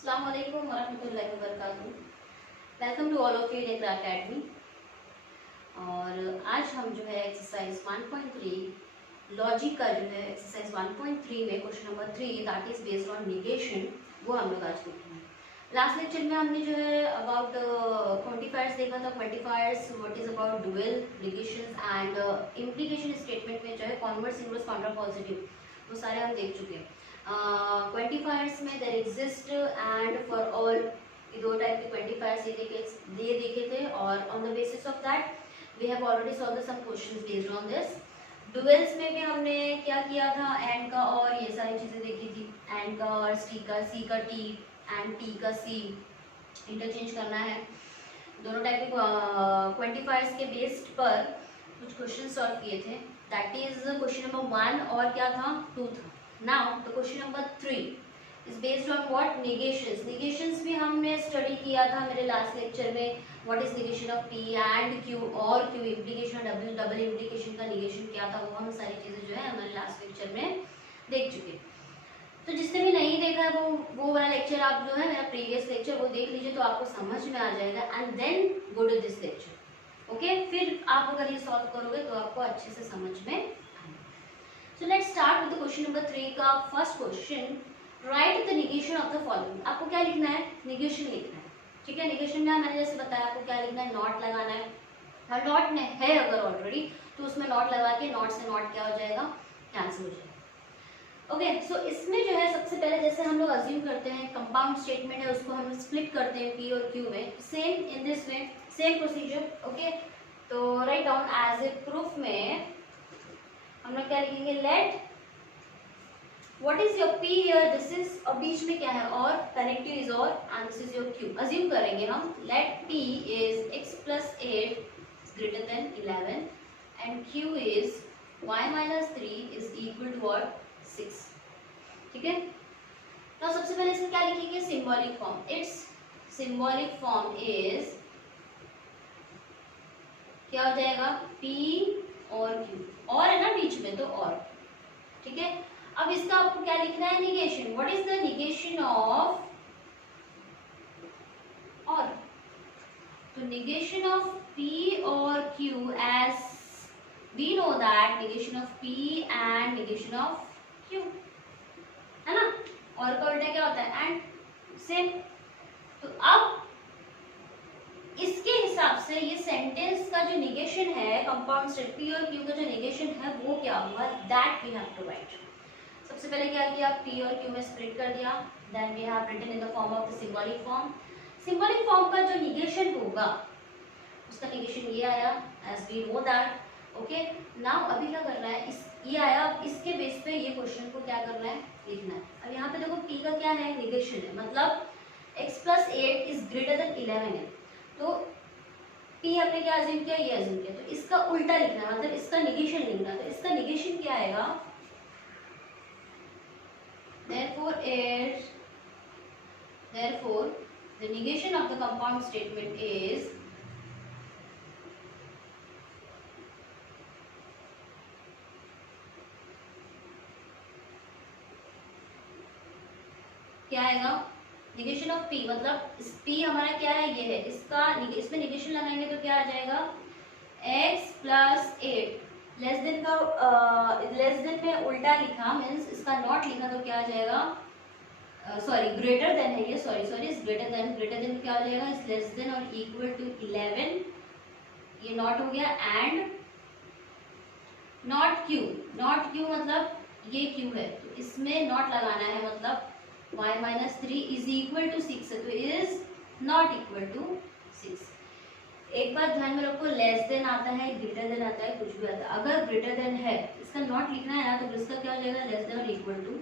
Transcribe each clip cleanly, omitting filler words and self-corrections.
अस्सलाम वालेकुम वरहमतुल्लाहि वबरकातुहू। Welcome to all of you in Iqra academy. और आज हम जो है एक्सरसाइज 1.3 लॉजिक का जो है एक्सरसाइज 1.3 में question number 3 that is based on negation वो हम लोग आज देखेंगे। लास्ट लेक्चर में हमने जो है अबाउट क्वांटिफायर्स देखा था। Quantifiers what is about dual, negations and implication statement में जो है कॉन्वर्स, इनवर्स, काउंटर पॉजिटिव वो सारे हम देख चुके हैं। क्वांटिफायर्स में there exist and for all, ये दो टाइप के क्वांटिफायर्स ये देखे थे और on the basis of that we have already solve some questions based on this. Duals में भी हमने क्या किया था, एंड का और ये सारी चीजें देखी थी। एंड का और सी का टी एंड टी का सी इंटरचेंज करना है। दोनों टाइप के क्वांटिफायर्स के बेस्ड पर कुछ क्वेश्चन सॉल्व किए थे। दैट इज क्वेश्चन नंबर 1 और क्या था 2 था। Now the question number 3 is based on what, negations. Negations भी हमने स्टडी किया था मेरे लास्ट लेक्चर में। What is negation of P and Q और Q, implication double double implication का निगेशन क्या था, वो हम सारी चीजें जो है हमारे लास्ट लेक्चर में देख चुके। तो जिसने भी नहीं देखा है वो वाला लेक्चर आप जो है मेरा प्रीवियस लेक्चर वो देख लीजिए, तो आपको समझ में आ जाएगा and then go to this lecture. Okay, फिर आप अगर ये सॉल्व करोगे तो आपको अच्छे से समझ में आएगा। So let's start with the question number 3 का first question. Right the negation of the following. आपको क्या लिखना है, निगेशन लिखना है। ठीक है, निगेशन में मैंने जैसे बताया आपको क्या लिखना है, नॉट लगाना है। और नॉट है अगर ऑलरेडी तो उसमें नॉट लगा के नॉट से नॉट क्या हो जाएगा, कैंसिल हो जाएगा। ओके, सो इसमें जो है सबसे पहले जैसे हम लोग अज्यूम करते हैं कंपाउंड स्टेटमेंट है, उसको हम स्प्लिट करते हैं पी और क्यू में। Same in this way, same procedure. Okay, तो write down as a proof में हम लोग क्या लिखेंगे, let what is your P here, this is, और बीच में क्या है और, कनेक्टिव इज और, and this is your Q. Assume करेंगे हम let P is x plus 8 greater than 11 and q is y minus 3 is equal to what, 6। ठीक है, तो सबसे पहले इसका क्या लिखेंगे, symbolic form. It's symbolic form is क्या हो जाएगा, P और Q, और है ना बीच में तो और। ठीक है, अब इसका आपको क्या लिखना है, negation. What is the negation of और, तो निगेशन ऑफ P और Q as we know that negation of P and negation of Q है ना, और का उल्टा क्या होता है, एंड सेम। तो अब इसके हिसाब से ये सेंटेंस का जो निगेशन है, कंपाउंड स्टेट P और Q का जो निगेशन है वो क्या हुआ, that we have to write. सबसे पहले क्या किया, P और Q में स्प्लिट कर दिया, then we have written in the form of the symbolic form. Symbolic form का जो निगेशन होगा उसका निगेशन ये आया, as we know that. Okay, now अभी क्या करना है, इस ये आया, इसके बेस पे ये क्वेश्चन को क्या करना है, लिखना है। अब यहाँ पे देखो P का क्या है, निगेशन है, मतलब x plus 8 is greater then 11 है। तो P हमने क्या अज्यूम किया, ये अज्यूम किया, तो इसका उल्टा लिखना है, मतलब इसका निगेशन लिखना है। तो इसका निगेशन क्या आएगा, therefore the negation of the compound statement is क्या आएगा, निगेशन ऑफ P, मतलब P हमारा क्या है, ये है, इसका इसमें निगेशन लगाएंगे तो क्या आ जाएगा, x plus 8 लेस देन का लेस देन में उल्टा लिखा, मीन्स इसका नॉट लिखा तो क्या आ जाएगा, सॉरी ग्रेटर देन है ये, सॉरी इज ग्रेटर देन क्या हो जाएगा, इज लेस देन और इक्वल टू 11, ये नॉट हो गया, एंड नॉट क्यू मतलब ये क्यू है, तो इसमें नॉट लगाना है, मतलब y minus 3 is equal to 6 है, तो is not equal to 6। एक बात ध्यान में रखो, लेस देन आता है, ग्रेटर देन आता है, कुछ भी आता है, अगर ग्रेटर देन है इसका नॉट लिखना है ना, तो इसका क्या हो जाएगा, लेस देन और इक्वल टू।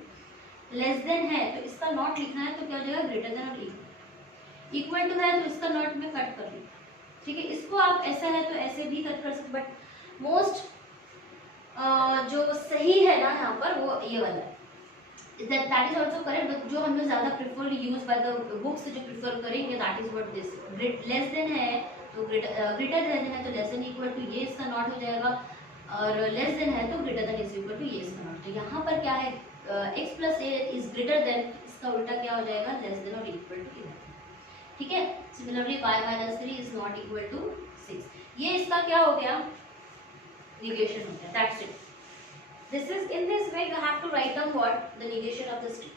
लेस देन है तो इसका नॉट लिखना है तो क्या हो जाएगा, ग्रेटर देन और इक्वल टू है तो इसका नॉट में कट कर लिया। ठीक है, इसको आप ऐसा है तो ऐसे भी कट कर सकते, बट मोस्ट जो सही है ना यहाँ पर वो ये वाला है, that is also correct, but जो हम लोग ज्यादा prefer use by the books जो प्रेफर करेंगे that is what this, less than है तो ग्रेटर देन है तो लेस देन इक्वल टू ये इसका नॉट हो जाएगा, और लेस देन है तो greater than is equal to ये इसका नॉट। तो यहाँ पर क्या है, x plus 8 is greater than, इसका उल्टा क्या हो जाएगा, लेस देन और इक्वल टू 11, ठीक है। Similarly y minus 3 is not equal to 6, ये इसका क्या हो गया, negation हो गया, that's it. This is in this way you have to write down what the negation of the string,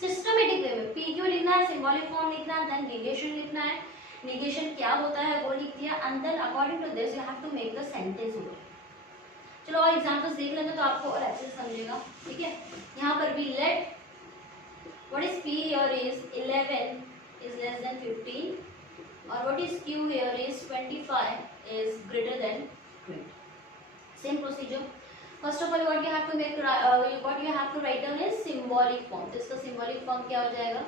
systematic way में पी क्यू लिखना है, सिंबॉलिक फॉर्म लिखना है, देन negation लिखना है, negation क्या होता है वो लिख दिया, and then according to this you have to make the sentence over. चलो और एग्जांपल्स देख लेते तो आपको और अच्छे से समझेगा, ठीक है। यहाँ पर भी let what is p here is 11 is less than 15, or what is q here is 25 is greater than 20. Same procedure. First of all, what you have to make, what you have to write down is symbolic form. तो इसका symbolic form क्या हो जाएगा,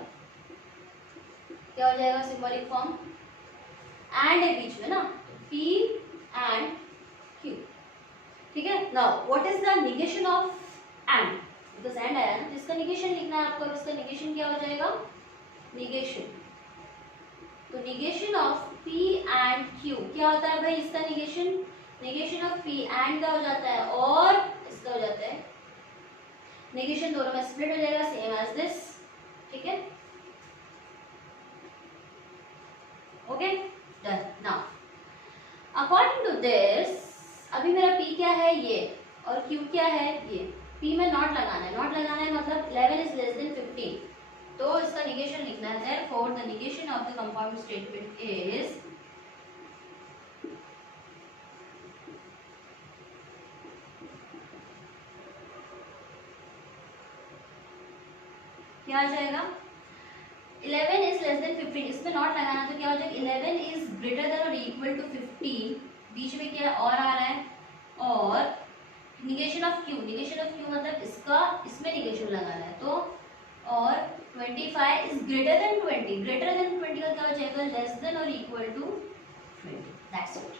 क्या हो जाएगा symbolic form, and है बीच में ना, p and q, ठीक है। Now what is the negation of and, because and आया ना, इसका negation लिखना है आपको, इसका negation क्या हो जाएगा, negation, तो negation of p and q क्या होता है भाई, इसका negation, negation of p and का हो जाता है और इसका हो जाता है negation, दोनों में स्प्लिट हो जाएगा, सेम एज दिस, ठीक है। Okay done. Now according to this अभी मेरा p क्या है ये और q क्या है ये, p में नॉट लगाना है, नॉट लगाना है मतलब 11 इज लेस देन 15, तो इसका negation लिखना है, therefore the negation of the compound statement is क्या आ जाएगा, 11 is less than 15, इसमें नॉट लगाना तो क्या हो जाएगा, 11 is greater than or equal to 15, बीच में क्या और आ रहा है, और negation of q, negation of q मतलब इसका इसमें negation लगाना है, तो और 25 is greater than 20, greater than 20 का क्या हो जाएगा, less than or equal to 20, that's it.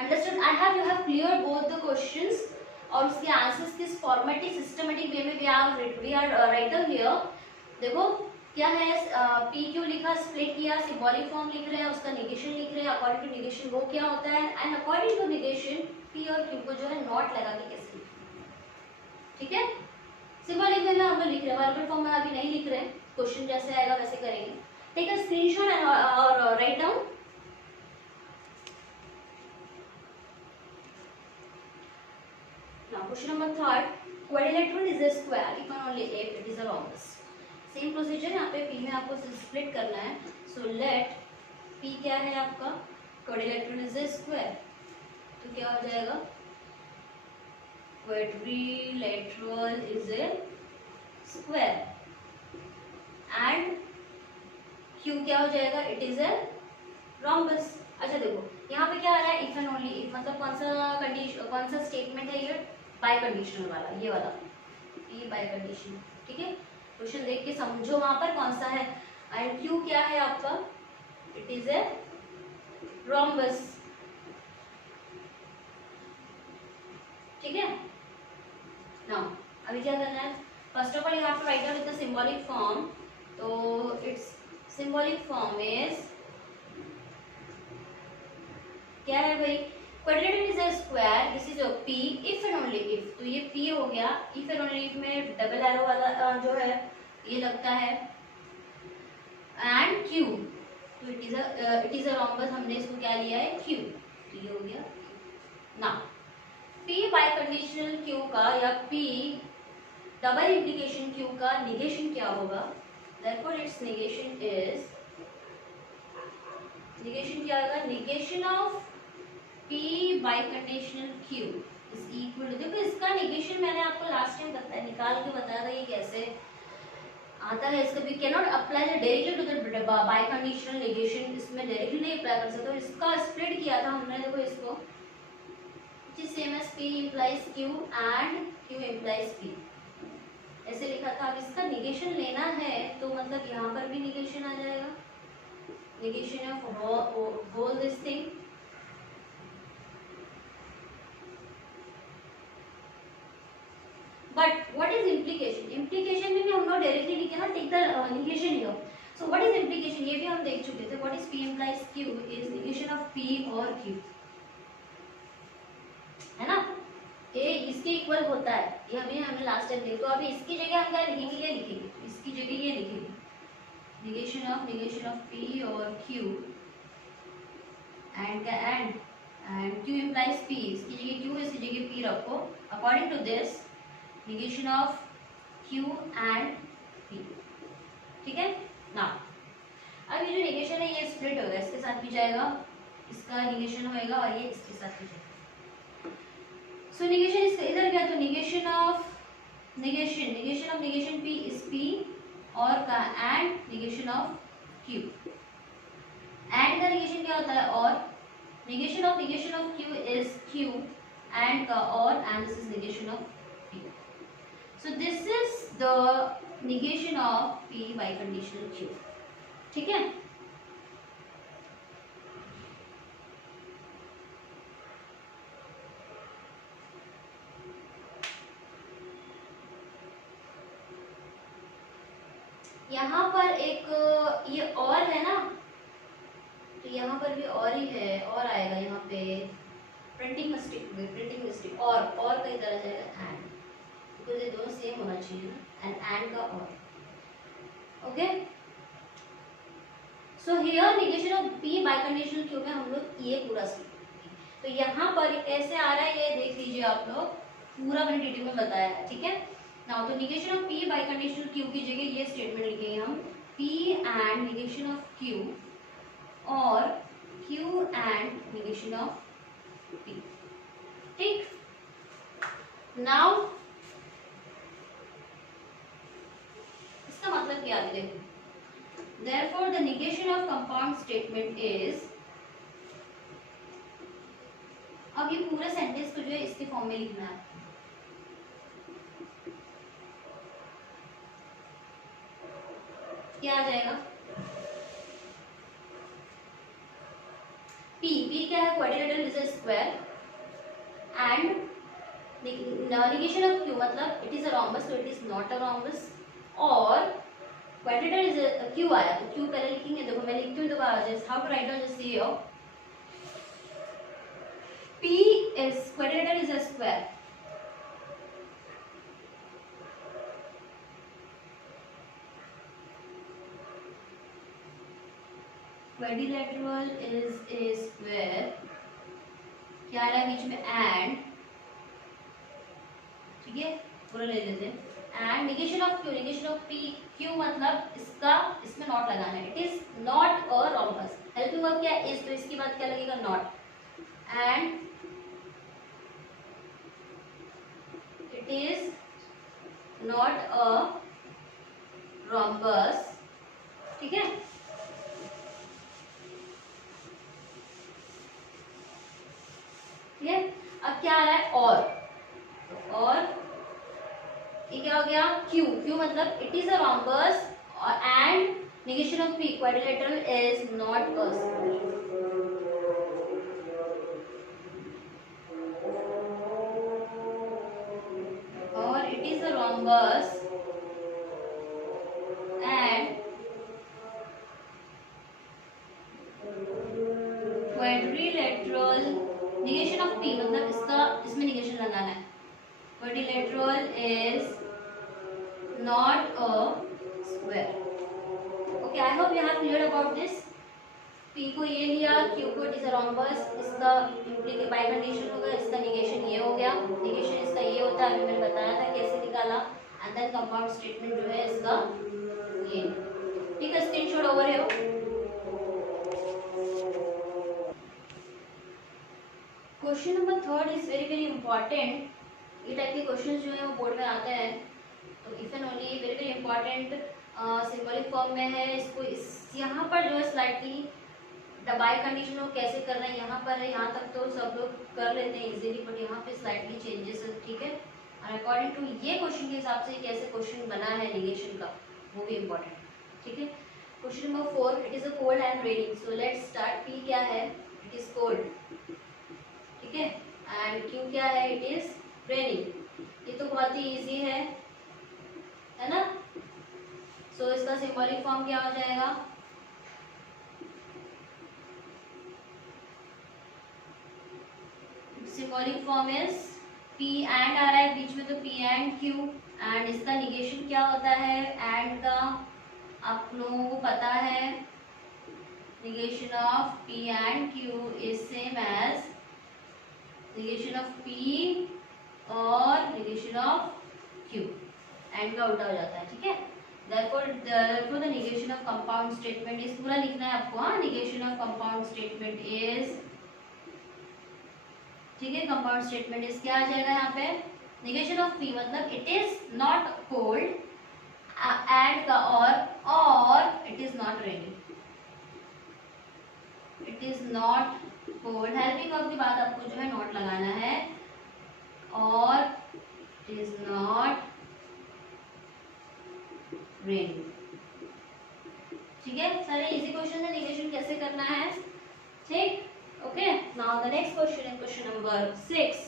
Understood? I have you have cleared both the questions और उसके आंसर्स किस फॉर्मेटिक सिस्टमेटिक वे में we are written here। देखो क्या है, पी क्यू लिखा, स्प्लिट किया, सिंबॉलिक फॉर्म लिख रहे हैं, उसका negation लिख रहे हैं, अकॉर्डिंग टू negation वो क्या होता है, and according to negation p और क्यू को जो है नॉट लगा के कैसे लिखना, ठीक है। सिंबॉलिक में हम लोग लिख रहे हैं, वर्बल फॉर्म में अभी नहीं लिख रहे हैं, क्वेश्चन जैसे आएगा वैसे करेंगे। टेक अ स्क्रीनशॉट एंड और write down. Now question number 3, quadrilateral is a square if and only if it is a rhombus। Same procedure यहाँ पे p में आपको स्प्लिट करना है, सो लेट p क्या है आपका, quadrilateral is a square, तो क्या हो जाएगा, quadrilateral is a square and q क्या हो जाएगा, it is a rhombus। अच्छा देखो यहाँ पे क्या आ रहा है, if and only if, मतलब कौन सा कंडीशन, कौन सा स्टेटमेंट है ये, बाय कंडीशनल वाला, ये वाला ये बाय कंडीशन, ठीक है। क्वेश्चन देख के समझो वहां पर कौन सा है, एंड q क्या है आपका, इट इज ए rhombus, ठीक है। नाउ अभी क्या करना है, first of all you have to write down with the symbolic form, तो इट्स सिंबॉलिक फॉर्म इज क्या है भाई, quadrilateral is a square, this is your p if and only if, तो ये p हो गया, if and only if में double arrow वाला जो है ये लगता है, एंड q, तो इट इज अ rhombus, हमने इसको क्या लिया है q, तो ये हो गया। ना p बाय कंडीशनल q का या p डबल इंप्लीकेशन q का negation क्या होगा, therefore its negation is, negation क्या होगा, negation of p biconditional q is equal to, देखो इसका negation मैंने आपको लास्ट टाइम बताया, निकाल के बताया था ये कैसे आता है, इसका भी cannot apply directly to the biconditional negation, इसमें डायरेक्टली नहीं अप्लाई कर सकते, तो इसका स्प्लिट किया था हमने, देखो इसको which is same as p implies q and q implies p, ऐसे लिखा था। अब इसका negation लेना है तो मतलब यहाँ पर भी negation आ जाएगा, negation of whole this thing, but what is implication, implication में हम लोग डायरेक्टली लिखे ना, take the negation here, so what is implication ये भी हम देख चुके थे, what is p implies q is negation of p और q, है ना, ये इसके इक्वल होता है, ये हमें लास्ट टाइम देखो, अभी इसकी जगह हम क्या लिखेंगे, ये लिखेंगे निगेशन ऑफ पी और क्यू एंड का एंड क्यू इम्प्लाइज पी, इसकी जगह क्यू इसकी जगह पी रखो। According to this negation of q and p, ठीक है ना। अब ये जो निगेशन है ये स्प्लिट होगा, इसके साथ भी जाएगा, इसका निगेशन होएगा और ये इसके साथ भी जाएगा। सो निगेशन इसका इधर गया तो negation of negation P is P और का and negation of q. And का निगेशन क्या होता है और, negation of Q is Q and का और, and this is negation of P. So this is the negation of P by conditional Q, ठीक है। यहाँ पर एक ये और है ना, तो यहाँ पर भी और ही है, और आएगा यहाँ पे प्रिंटिंग मिस्टेक और कई तरह जाएगा एंड, बिकॉज ये दोनों सेम होना चाहिए ना, एंड का और, okay. So here negation of P by conditional Q में हम लोग ये पूरा सीखेंगे। तो यहाँ पर कैसे आ रहा है ये देख लीजिए आप लोग, पूरा मैंने डिटेल में बताया है, ठीक है ना। तो negation of P by conditional Q की जगह ये स्टेटमेंट लिखेंगे हम, P and negation of Q और Q and negation of P, ठीक। नाउ इसका मतलब क्या है देखो, therefore the negation of compound statement is, अब ये पूरा सेंटेंस को जो है इसके फॉर्म में लिखना है। क्या आ जाएगा, पी क्या है, quadrilateral is a square and negation of Q मतलब it is a rhombus, so it is not a rhombus, और क्वाड्रिलेटरल इज अ क्यू आया तो क्यू पहले लिखेंगे, देखो मैं लिखती हूँ तो just how to write down, just see here p is quadrilateral is a square, quadrilateral is a square, क्या आ रहा है बीच में एंड, ठीक है पूरा ले लेते हैं, and negation of P Q मतलब इसका इसमें नॉट लगाना है, it is not a rhombus. Helping verb क्या इज, तो इसके बाद क्या लगेगा not, and it is not a rhombus, ठीक है। ठीक है, अब क्या आ रहा है और ये क्या हो गया, क्यू मतलब it is a rhombus and negation of P quadrilateral is not a square, और it is a rhombus and quadrilateral negation of P मतलब इसमें निगेशन लगाना है, quadrilateral is not a square. Okay, I hope you have clear about this. P को ये लिया, Q को it is a rhombus, इसका इम्प्लीकेट बाय कंडीशन होगा, इसका निगेशन ये हो गया, निगेशन इसका ये होता है, अभी मैंने बताया था कैसे निकाला, एंड देन कंपाउंड स्टेटमेंट जो है इसका ये, ठीक है। स्क्रीनशॉट ओवर है। Question number 3 is very very important. ये टाइप के क्वेश्चंस जो है वो बोर्ड में आते हैं, तो if and only very very important symbolic form में है। इसको यहाँ पर जो है स्लाइटली बाय कंडीशन को कैसे कर रहे हैं यहाँ पर है, यहाँ तक तो सब लोग कर लेते हैं इजीली, बट यहाँ पे स्लाइटली चेंजेस है, ठीक है। और अकॉर्डिंग टू ये क्वेश्चन के हिसाब से कैसे क्वेश्चन बना है निगेशन का, वो भी इम्पोर्टेंट, ठीक है। Question number 4, it is a cold and raining, so let's start. P क्या है, इट इज कोल्ड, ठीक है, एंड क्यू क्या है, इट इज रेनिंग। ये तो बहुत ही इजी है ना। सो इसका सिंबॉलिक फॉर्म क्या हो जाएगा, symbolic form is P and आ रहा है बीच में, तो पी एंड क्यू, एंड इसका निगेशन क्या होता है एंड का, आप लोगों को पता है negation of P and Q is same as negation of P और negation of Q, एंड का उल्टा हो जाता है, ठीक है। therefore the negation of compound statement is, पूरा लिखना है आपको, हाँ, negation of compound statement is, ठीक है, कंपाउंड स्टेटमेंट इज क्या आ जाएगा यहाँ पे, नेगेशन ऑफ पी मतलब it is not cold, and का और it is not rainy, it is not cold, helping of की बात आपको जो है नोट लगाना है, और इट इज नॉट रेनी, ठीक है। सारे इजी क्वेश्चन है, नेगेशन कैसे करना है, ठीक। Okay, now the next question is question number 6.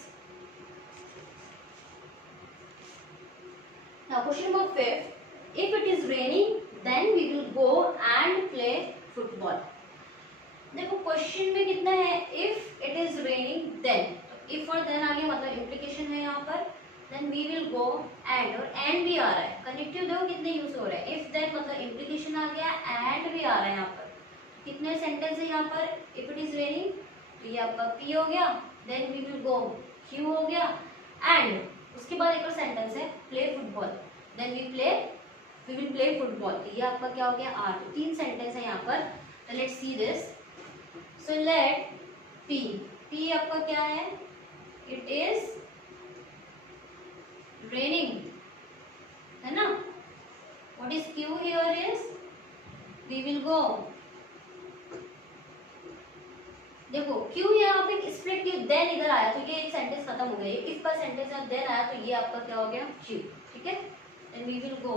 Now question number 5. If it is raining, then we will go and play football. देखो क्वेश्चन में कितना है, if it is raining then, तो if और then आ गया मतलब implication है यहाँ पर, then we will go and, और and भी आ रहा है, कनेक्टिव देखो कितने यूज हो रहे हैं, if then मतलब implication आ गया, and भी आ रहा है यहाँ पर, कितने सेंटेंस है यहाँ पर, if it is raining तो ये आपका P हो गया, then we will go Q हो गया, and उसके बाद एक और सेंटेंस है play football, then we will play football, तो ये आपका क्या हो गया R, तो 3 सेंटेंस है यहाँ पर। तो let's see this, so let P आपका क्या है, it is raining, है ना, what is Q here is we will go, देखो क्यों यहाँ पे स्प्लिट क्यों, देन इधर आया तो ये एक सेंटेंस खत्म हो गया, इफ का सेंटेंस जब देन आया तो ये आपका क्या हो गया क्यू, ठीक है, then we will go,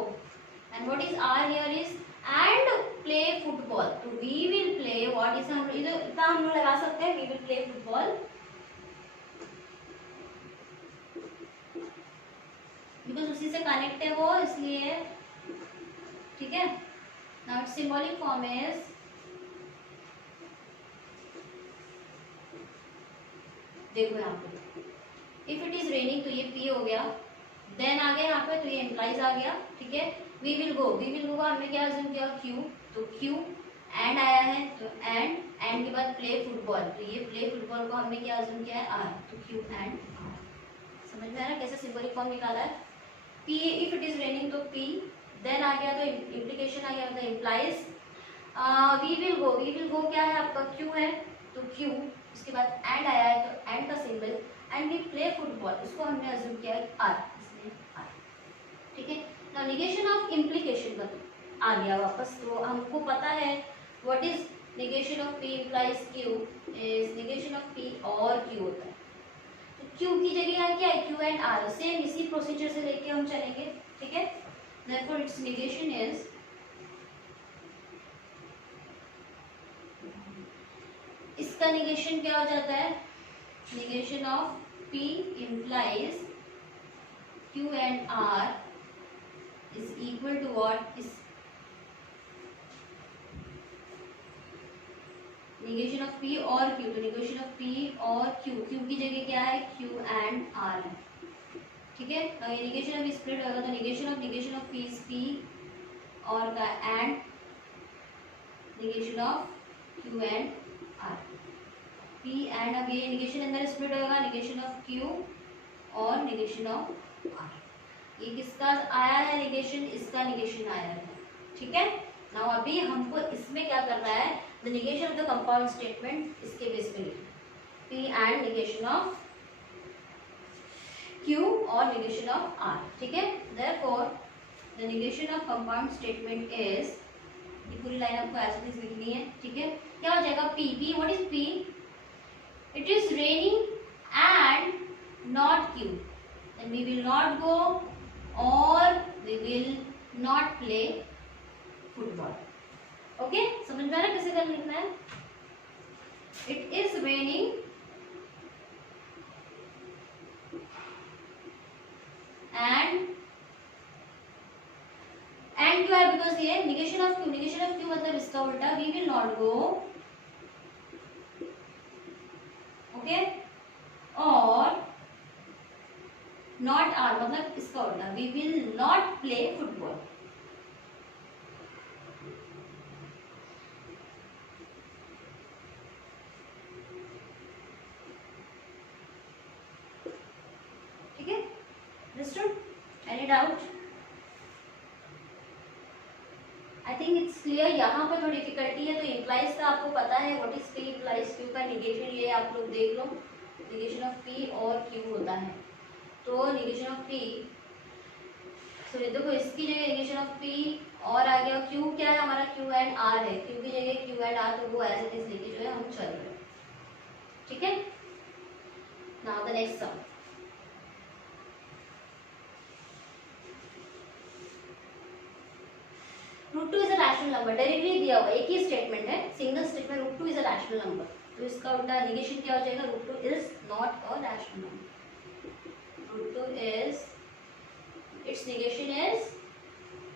and what is are here is and play football, तो we will play what is, हम इतना हम लोग लगा सकते हैं, we will play football, because उसी से कनेक्ट है वो, इसलिए, ठीक है। नाउ सिंबॉलिक फॉर्म इज, देखो यहाँ पे इफ इट इज रेनिंग तो ये पी हो गया, देन आ गया यहाँ पे तो ये एम्प्लाइज आ गया, ठीक है। वी विल गो का हमने क्या अज्यूम किया क्यू, तो क्यू, एंड आया है तो एंड के बाद प्ले फुटबॉल, तो ये प्ले फुटबॉल को हमने क्या अज्यूम किया है आर, तो क्यू एंड आर, समझ में आया ना कैसे सिंबॉलिक फॉर्म निकाला है। P if it is raining तो पी, देन आ गया तो इम्प्लीकेशन आ गया, मतलब इम्प्लाइज, वी विल गो क्या है आपका क्यू है, तो क्यू, उसके बाद एंड आया है तो एंड का symbol, and we play football, इसको हमने अज्यूम किया है आर, इसलिए आर, ठीक है। नाउ नेगेशन ऑफ इम्प्लीकेशन आ गया वापस, तो हमको पता है what is negation of P implies Q is negation of p और क्यू होता है, तो क्यू की जगह यहाँ क्या है क्यू एंड आर, सेम इसी प्रोसीजर से लेके हम चलेंगे, ठीक है। देयरफॉर इट्स नेगेशन इज, इसका निगेशन क्या हो जाता है, negation of P implies Q and R is equal to what is negation of P और Q, तो निगेशन ऑफ P और Q, Q की जगह क्या है Q and R है, ठीक है। ये निगेशन अब स्प्लिट होगा तो negation of P is P और का and negation of Q and R, P and, अब ये निगेशन अंदर स्प्लिट होगा, निगेशन ऑफ Q और निगेशन ऑफ R, ये किसका आया है निगेशन, इसका निगेशन आया है, ठीक है। नाउ अभी हमको इसमें क्या करना है, the negation of the compound statement, इसके बेस पे P and negation of Q और निगेशन ऑफ R, ठीक है। Therefore the negation of compound statement is, ये पूरी लाइन आपको ऐसे ही लिखनी है, ठीक है। क्या हो जाएगा P, what is P, it is raining and not Q, then we will not go or we will not play football, okay, समझ में आ रहा है कैसे करना लिखना है, it is raining and क्यों है, बिकॉज ये निगेशन ऑफ Q मतलब इसका उल्टा, we will not go, okay, और नॉट आर मतलब इसका उल्टा, we will not play football, any doubt? I think it's clear. यहाँ पर थोड़ी डिफिकल्टी है, तो इम्प्लाइज का आपको पता है what is p implies Q का निगेशन, ये आप लोग देख लो, निगेशन ऑफ पी और क्यू होता है। तो निगेशन ऑफ पी, सो देखो इसकी जगह निगेशन ऑफ पी और आ गया, क्यू क्या है हमारा, क्यू एंड आर है, क्यू की जगह क्यू एंड आर, तो वो एज इट इज लेके जो है हम चल रहे हैं, ठीक है। Now the next sum, root two is a rational number, directly दिया हुआ एक ही स्टेटमेंट है, single statement, root two is a rational number, तो इसका उल्टा निगेशन क्या हो जाएगा, root two is not a rational number, root two is, it's negation is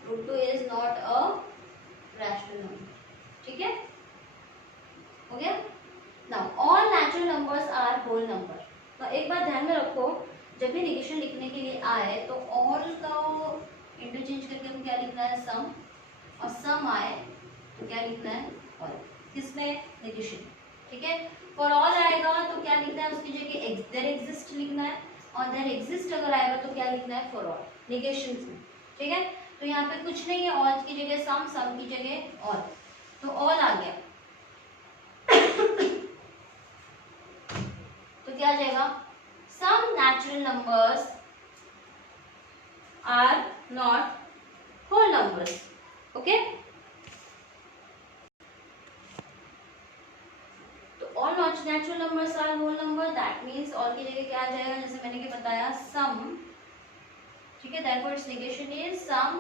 root two is not a rational number, ठीक है, हो गया। Now all natural numbers are whole number, तो एक बात ध्यान में रखो, जब भी निगेशन लिखने के लिए आए तो ऑल का इंटरचेंज करके हम क्या लिखना है, सम, और सम आए तो क्या लिखना है, ऑल, किसमें, निगेशन, ठीक है। फॉर ऑल आएगा तो क्या लिखना है, उसकी जगह देयर एग्जिस्ट लिखना है, और देयर एग्जिस्ट अगर आएगा तो क्या लिखना है, फॉर ऑल, निगेशन में, ठीक है। तो यहाँ पे कुछ नहीं है, ऑल की जगह सम, सम की जगह ऑल, तो ऑल आ गया तो क्या आ जाएगा, some natural numbers are not whole numbers, okay. तो all natural numbers are whole number, that means all की जगह क्या आ जाएगा, जैसे मैंने क्या बताया, सम, ठीक है, therefore its negation is some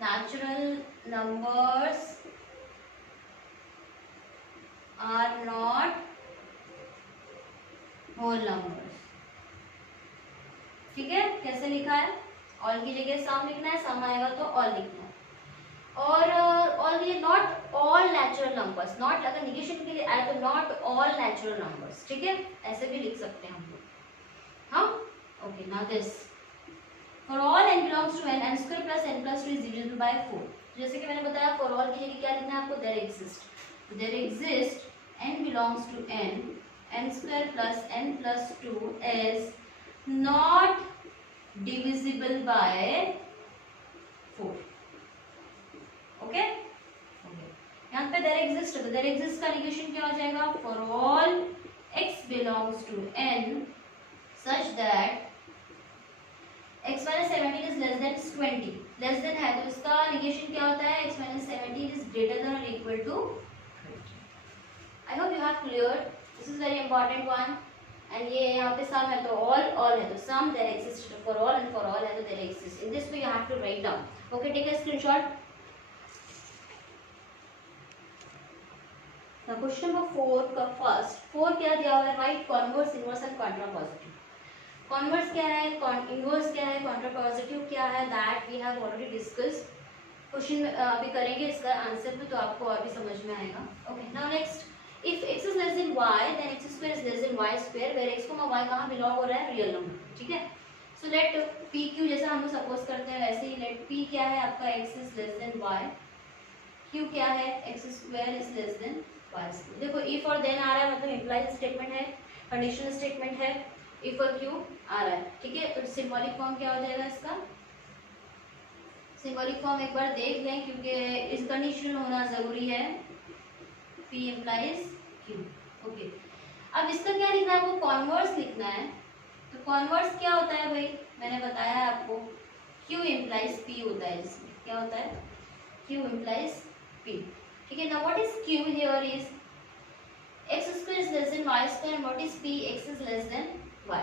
natural numbers are not whole numbers, ठीक है। कैसे लिखा है, ऑल की जगह सम लिखना है, सम आएगा तो ऑल लिखना है, और ये not all natural numbers, not अगर निगेशन के लिए आए तो नॉट ऑल नेचुरल नंबर्स, ठीक है, ऐसे भी लिख सकते हैं हम लोग, हाँ, okay. Now this, for all n belongs to n square plus n plus 2 is divisible by 4, जैसे कि मैंने बताया for all की जगह क्या लिखना है आपको, there exist n belongs to n square plus n plus 2 is not divisible by 4, okay, यहाँ पे there exist है, तो there exist का negation क्या हो जाएगा, for all x belongs to n such that x minus 17 is less than 20, less than है तो इसका निगेशन क्या होता है, x minus 17 is greater than or equal to 20. I hope you have cleared, this is very important one, and ये यहाँ पे sum है तो all है तो sum, there exists for all and for all है तो there exists, in this way you have to write down, okay, take a screenshot. Now question number 4 का first 4 क्या दिया हुआ है, right converse, inverse and contrapositive. Converse क्या है, inverse क्या है, कॉन्ट्रापॉजिटिव क्या है, that we have already discussed. Question अभी करेंगे इसका आंसर भी, तो आपको और भी समझ में आएगा, okay. Now next, if x is less than y then x square is less than y square, where x y कहाँ बिलोंग हो रहा है, रियल नंबर, ठीक है। सो लेट p q, जैसा हम लोग सपोज करते हैं वैसे ही लेट p क्या है आपका, x is less than y, q क्या है, x square is less than y square। देखो if और then आ रहा है, मतलब इम्प्लाइज स्टेटमेंट है, कंडीशनल स्टेटमेंट है, if और q आ रहा है, ठीक है। तो सिंबॉलिक फॉर्म क्या हो जाएगा इसका, सिंबॉलिक फॉर्म एक बार देख लें क्योंकि इस कंडीशनल होना जरूरी है, p implies q, ओके। अब इसका क्या लिखना है आपको, कॉन्वर्स लिखना है, तो कॉन्वर्स क्या होता है भाई, मैंने बताया है आपको, q implies p होता है, इसमें क्या होता है, q implies p, ठीक है। Now what is q here is x square is less than y square, and what is p, x is less than y,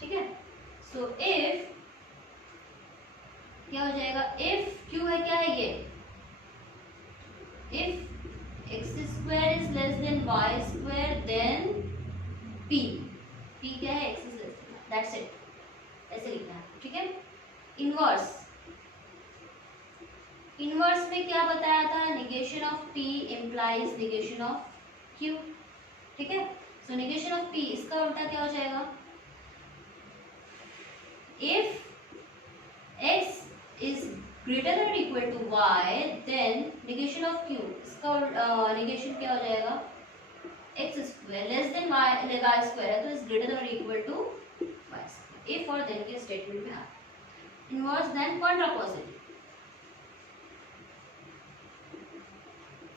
ठीक है। सो इफ क्या हो जाएगा, इफ q है क्या है ये, if x square is less than y square then p क्या है, x is less than y, that's it, ऐसे लिखना है, ठीक है। इनवर्स, इनवर्स में क्या बताया था, negation of p implies negation of q, ठीक है। सो निगेशन ऑफ p, इसका उल्टा क्या हो जाएगा, if x is greater than or equal to y then negation of q, इसका negation क्या हो जाएगा, x square less than y square है तो is greater than or equal to y square, if और देन के स्टेटमेंट में आता है। Inverse then contrapositive.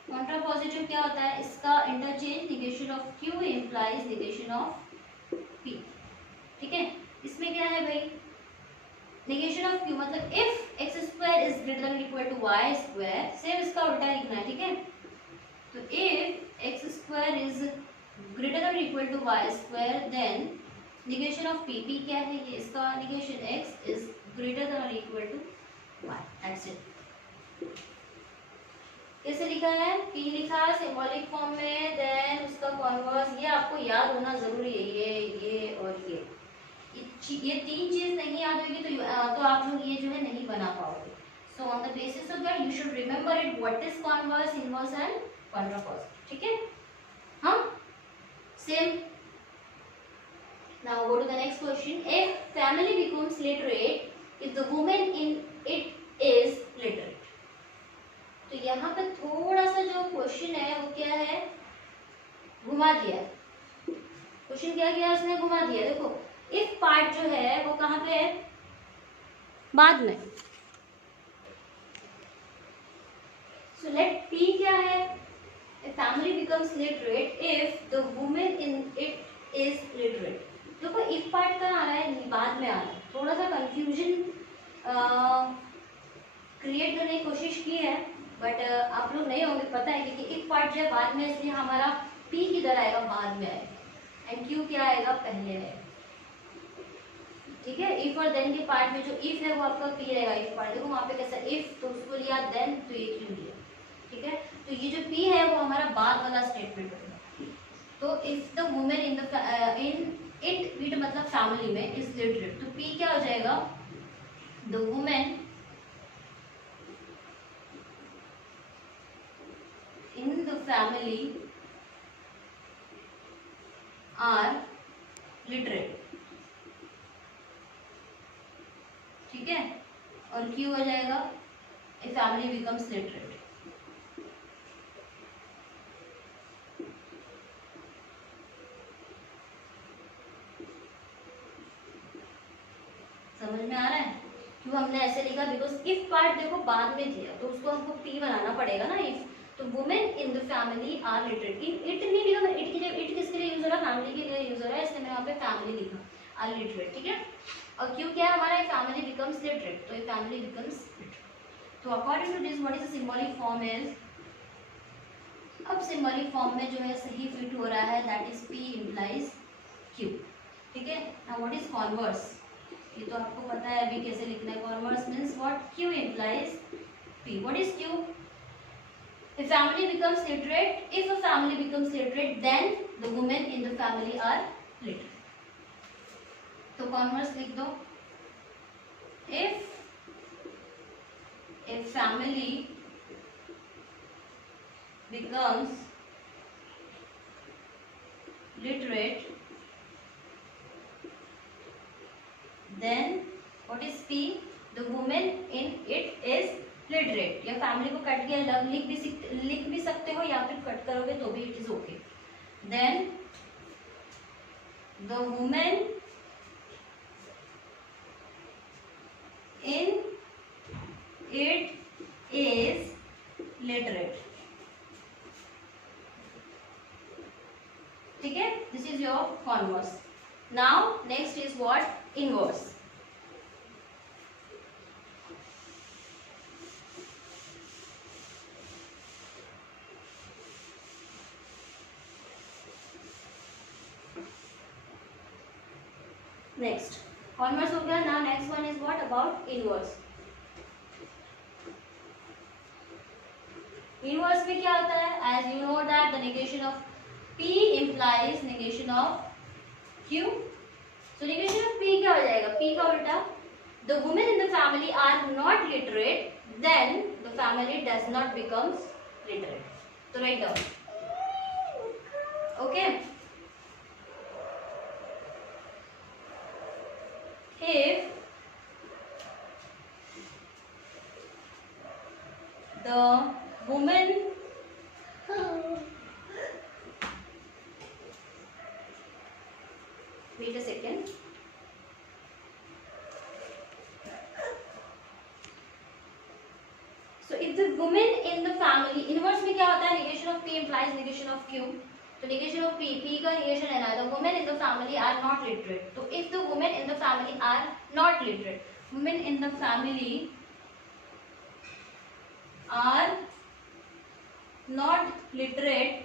कॉन्ट्रापोजिटिव क्या होता है, इसका interchange negation of q implies negation of P. ठीक है, इसमें क्या है भाई, निगेशन ऑफ क्यू मतलब if x square is greater than equal to y square, same इसका उल्टा लिखना है। ठीक है, तो if x square is greater than equal to y square then negation of p, p क्या है, ये इसका negation x is greater than equal to y, that's it. कैसे लिखा है, पी लिखा है सिंबॉलिक फॉर्म में, देन उसका कॉन्वर्स, ये आपको याद होना जरूरी है, ये और ये तीन चीज नहीं याद होगी तो आप लोग ये जो है नहीं बना पाओगे। So on the basis of that you should remember it, what is converse, inverse and contrapositive. ठीक है, हाँ सेम। Now go to the next question, if family becomes literate if the women in it is literate. तो यहाँ पे थोड़ा सा जो क्वेश्चन है वो क्या है, घुमा दिया। क्वेश्चन क्या किया उसने, घुमा दिया। देखो इफ पार्ट जो है वो कहाँ पे है, बाद में। सो लेट पी क्या है, a family becomes literate if the women in it is literate. देखो इफ पार्ट कहाँ आ रहा है, बाद में आ रहा है। थोड़ा सा कंफ्यूजन क्रिएट करने की कोशिश की है, बट आप लोग नहीं होंगे पता है क्योंकि इफ पार्ट जो है बाद में, इसलिए हमारा पी किधर आएगा, बाद में आएगा, एंड क्यू क्या आएगा, पहले आएगा। ठीक है, इफ और देन के पार्ट में जो इफ है वो आपका पी रहेगा, इफ पार्ट। देखो वहाँ पे कैसा इफ, तो उसको लिया देन, तो ये क्यू लिया। ठीक है, तो ये जो पी है वो हमारा बाद वाला स्टेटमेंट होगा। तो if the women in it मतलब फैमिली में इज लिटरेट, तो पी क्या हो जाएगा, the women in the family are literate. ठीक है, और क्यू हो जाएगा ए फैमिली बिकम्स लिटरेट। समझ में आ रहा है, क्यों हमने ऐसे लिखा, बिकॉज इफ पार्ट देखो बाद में दिया तो उसको हमको पी बनाना पड़ेगा ना। इफ तो women in the family are literate, it नहीं लिखा, इट के लिए, इट किसके लिए यूज हो रहा है, फैमिली के लिए यूज हो रहा है, इसलिए मैंने वहाँ पे फैमिली लिखा, आर लिटरेट। ठीक है, और क्यों क्या है हमारा, फैमिली बिकम्स लिटरेट, तो फैमिली बिकम्स लिटरेट। तो according to this what is the symbolic form is, अब सिंबॉलिक फॉर्म में जो है सही फिट हो रहा है, that is p implies q. ठीक है, नाउ व्हाट इज कॉन्वर्स, ये तो आपको पता है अभी कैसे लिखना है। Converse means what, Q implies P. What is Q, a family becomes literate, if a family becomes literate then the women in the family are literate। तो कॉन्वर्स लिख दो, if a family becomes literate then what is P, the woman in it is literate. या family को cut के अलग लिख भी सकते हो, या फिर कट करोगे तो भी it is okay. Then the women in it is literate. ठीक है, this is your converse. Now next is what, inverse. Next converse हो गया। Now next one is what about inverse. Inverse में क्या होता है, as you know that the negation of P implies negation of Q। So negation of P क्या हो जाएगा, P का उल्टा, the women in the family are not literate, then the family does not becomes literate। तो write down, okay। If the woman wait a second, if the women in the family, inverse में क्या होता है, negation of P implies negation of Q, तो negation of P का negation है ना, the women in the family are not literate, तो if the women in the family are not literate, women in the family are not literate,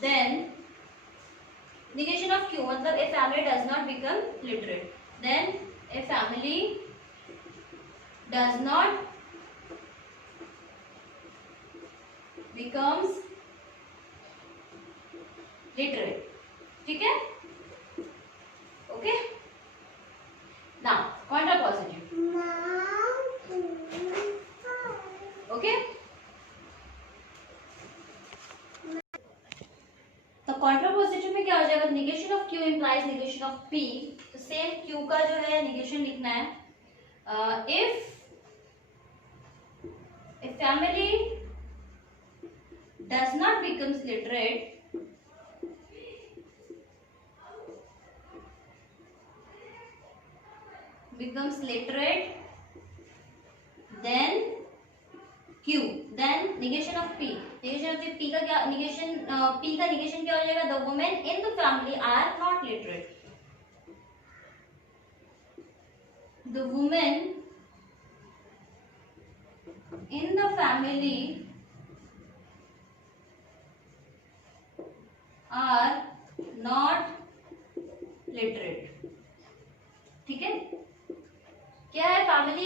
then negation of Q मतलब a family does not become literate, then a family does not becomes literate, ठीक है, okay. now contra positive, okay. तो contrapositive में क्या हो जाएगा, negation of Q implies negation of P, तो same Q का जो है निगेशन लिखना है, if a family does not becomes literate, then Q, then negation of P, negation of P का क्या negation, P का negation क्या हो जाएगा, the women in the family are not literate, the women in the family are not literate, ठीक है। क्या है, फैमिली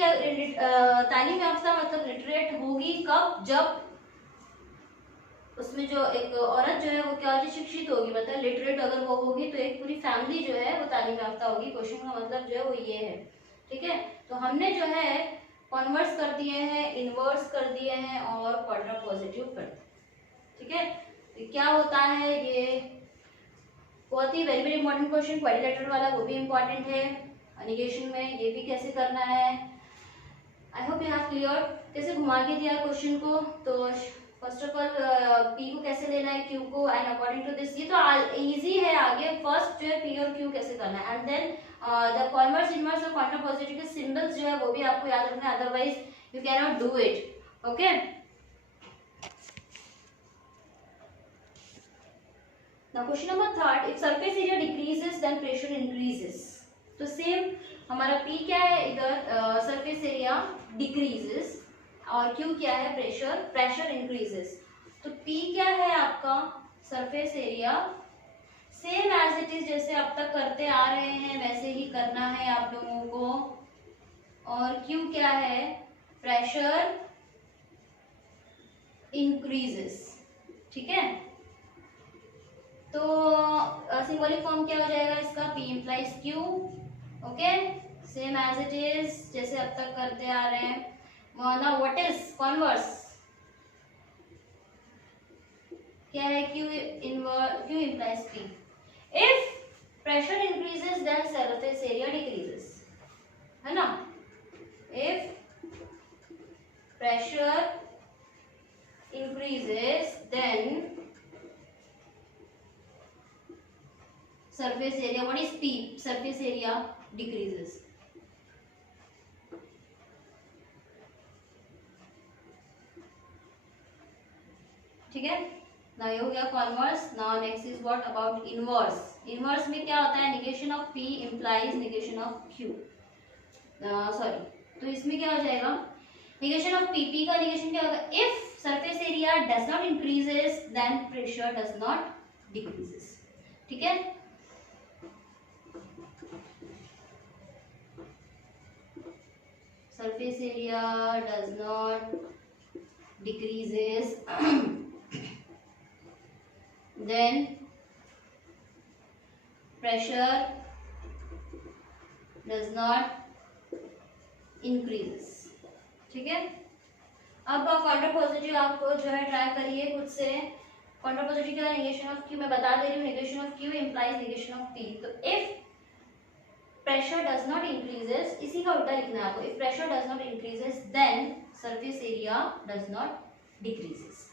तालीम याफ्ता मतलब लिटरेट होगी कब, जब उसमें जो एक औरत जो है वो क्या होगी, शिक्षित होगी, मतलब लिटरेट अगर वो होगी तो एक पूरी फैमिली जो है वो तालीम याफ्ता होगी। क्वेश्चन का मतलब जो है वो ये है, ठीक है। तो हमने जो है कॉन्वर्स कर दिए हैं, इनवर्स कर दिए हैं और क्वाड्रा पॉजिटिव कर दिए, ठीक है। तो क्या होता है, ये बहुत ही very very important question, quadrilateral वाला वो भी इंपॉर्टेंट है, निगेशन में ये भी कैसे करना है। आई होप यू हैव क्लियर कैसे घुमा के दिया क्वेश्चन को। तो फर्स्ट ऑफ ऑल पी को कैसे लेना है, क्यू को, एंड अकॉर्डिंग टू दिस ये तो इजी है। आगे फर्स्ट जो है पी और क्यू कैसे करना है, and then the converse, inverse और क्वांटम पॉजिटिव के सिंबल्स जो है वो भी आपको याद रखना है, otherwise you can not do it, okay. Now question number third, if surface area decreases then pressure increases. तो सेम हमारा P क्या है, इधर सरफेस एरिया डिक्रीजेस, और Q क्या है, प्रेशर इंक्रीजेस। तो P क्या है आपका, surface area, same as it is जैसे अब तक करते आ रहे हैं वैसे ही करना है आप लोगों को, और Q क्या है, प्रेशर इंक्रीजेस, ठीक है। तो सिंबॉलिक फॉर्म क्या हो जाएगा इसका, P implies Q, okay, same as it is जैसे अब तक करते आ रहे हैं। नाउ व्हाट इज कॉन्वर्स, क्या है, Q implies P, if pressure increases then surface area decreases, है ना। If pressure increases then surface area, what is P, surface area decreases, ठीक है। ना ये हो गया converse. Now next is what about inverse. Inverse में क्या होता है, negation of P implies negation of Q, sorry, तो इसमें क्या हो जाएगा, निगेशन ऑफ P का निगेशन क्या होगा, if surface area does not increases then pressure does not decreases, ठीक है। surface area does not decreases then pressure does not increases, ठीक है। अब क्वांटम पॉजिटिव आपको जो है ट्राई करिए खुद से। क्वांटम पॉजिटिव क्या है, निगेशन ऑफ Q, मैं बता दे रही हूँ, negation of Q implies negation of P। तो if pressure does not increases, इसी का उल्टा लिखना है आपको, if pressure does not increases then surface area does not decreases.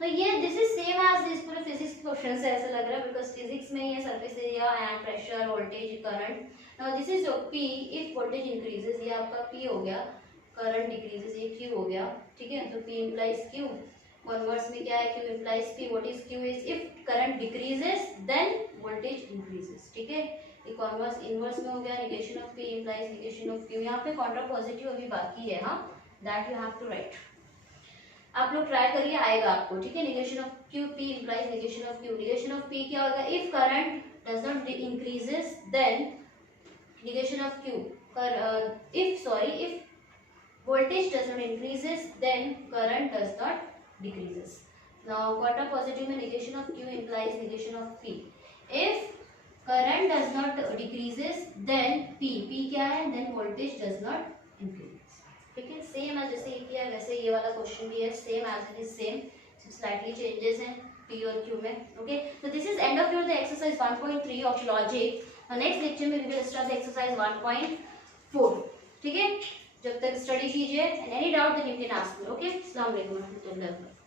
तो ये this is same as this, पूरे फिजिक्स क्वेश्चन से ऐसा लग रहा है, बिकॉज फिजिक्स में ये surface area and pressure, voltage, current. Now this is your P, if voltage increases, ये आपका P हो गया, करंट डिक्रीजेस, ये क्यू हो गया, ठीक है। तो पी इम्प्लाइज क्यू, कॉन्वर्स में क्या है, Q implies P. What is Q is if current decreases then voltage increases, ठीक है। ये कॉन्वर्स इनवर्स में हो गया, negation of P implies negation of Q. यहाँ पे कॉन्ट्रा पॉजिटिव अभी बाकी है, हाँ, that you have to write. आप लोग ट्राई करिए, आएगा आपको, ठीक है। Negation of Q P implies negation of Q. Negation of P क्या होगा, if current does not increases then negation of q, if voltage does not increases then current does not decreases. Now quota positive में negation of q implies negation of p. If current does not decreases then p क्या है, then voltage does not increases, ठीक है। Same है जैसे ये किया वैसे ये वाला क्वेश्चन भी है, same as it is same, slightly changes हैं p और q में, ओके। तो this is end of your the exercise 1.3 of logic. Next lecture में we will start the exercise 1.4, ठीक है। जब तक स्टडी कीजिए, and any doubt then you can ask me, okay. अस्सलाम वालेकुम।